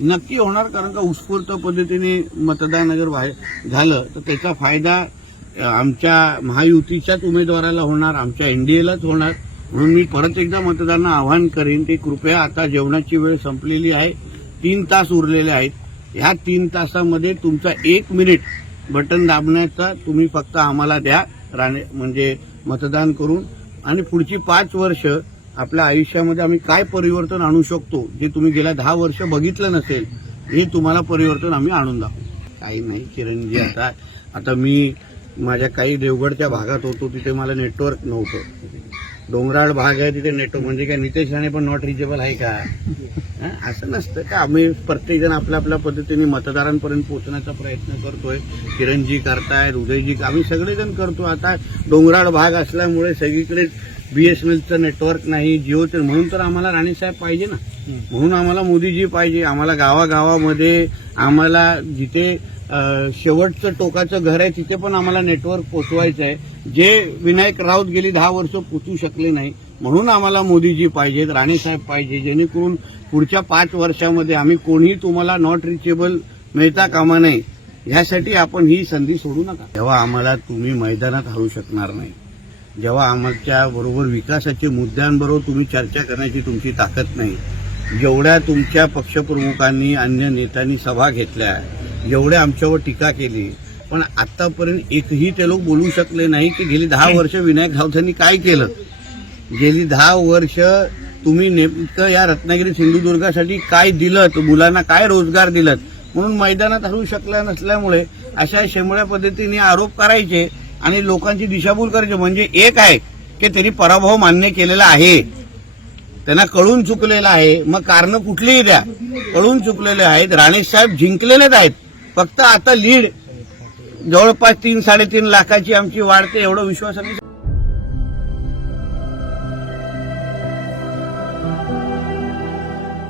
नक्की होणार, कारण का उत्स्फूर्त पद्धतीने मतदान अगर झालं तर त्याचा फायदा आमच्या महायुतीच्याच उमेदवाराला होणार, आमच्या एनडीएलाच होणार. म्हणून मी परत एकदा मतदारांना आवाहन करेन की कृपया, आता जेवणाची वेळ संपलेली आहे, 3 तास उरलेले आहेत. ह्या 3 तासामध्ये तुमचा 1 मिनिट बटन दाबण्याचा तुम्ही फक्त आम्हाला द्या, म्हणजे मतदान करून. आणि पुढची 5 वर्ष आपल्या आयुष्यामध्ये आम्ही काय परिवर्तन आणू शकतो, जे तुम्ही गेल्या 10 वर्ष बघितलं नसेल, हे तुम्हाला परिवर्तन आम्ही आणून दाखवू. काही नाही किरणजी, आता मी माझ्या काही देवगडच्या भागात होतो, तिथे मला नेटवर्क नव्हतं. डोंगराळ भाग आहे तिथे नेटवर्क, म्हणजे काय नितेश राणे पण नॉट रिचेबल आहे का? असं नसतं का? आम्ही प्रत्येकजण आपल्या आपल्या पद्धतीने मतदारांपर्यंत पोहोचण्याचा प्रयत्न करतोय. किरणजी करतायत, उदयजी, आम्ही सगळेजण करतो. आता डोंगराळ भाग असल्यामुळे सगळीकडे बीएसएनएलचं नेटवर्क नाही, जिओचं, म्हणून तर आम्हाला राणेसाहेब पाहिजे ना, म्हणून आम्हाला मोदीजी पाहिजे. आम्हाला गावागावामध्ये, आम्हाला जिथे शेवटचं टोकाचं घर आहे तिथे पण आम्हाला नेटवर्क पोचवायचं आहे, जे विनायक राऊत गेली 10 वर्ष पोचू शकले नाही. म्हणून आम्हाला मोदीजी पाहिजेत, राणेसाहेब पाहिजे, जेणेकरून पुढच्या 5 वर्षामध्ये आम्ही कोणीही तुम्हाला नॉट रिचेबल मिळता कामा नये, ह्यासाठी आपण ही संधी सोडू नका. जेव्हा आम्हाला तुम्ही मैदानात हरवू शकणार नाही, जेव्हा आमच्या बरोबर विकासाच्या मुद्द्यांबरोबर तुम्ही चर्चा करण्याची तुमची ताकद नाही, जेवढ्या तुमच्या पक्षप्रमुखांनी, अन्य नेत्यांनी सभा घेतल्या, जेवढ्या आमच्यावर टीका केली, पण आतापर्यंत एकही ते लोक बोलू शकले नाही की गेली 10 वर्ष विनायक राऊतांनी काय केलं. गेली 10 वर्ष तुम्ही नेमकं या रत्नागिरी सिंधुदुर्गासाठी काय दिलं, मुलांना काय रोजगार दिलं. म्हणून मैदानात हरवू शकल्या नसल्यामुळे अशा शेंबड्या पद्धतीने आरोप करायचे आणि लोकांची दिशाभूल करायची. म्हणजे एक आहे की त्यांनी पराभव मान्य केलेला आहे, त्यांना कळून चुकलेलं आहे, मग कारण कुठलीही द्या, कळून चुकलेले आहेत. राणेसाहेब जिंकलेलेच आहेत, फक्त आता लीड जवळपास 3-3.5 लाखाची आमची वाढते, एवढं विश्वासाने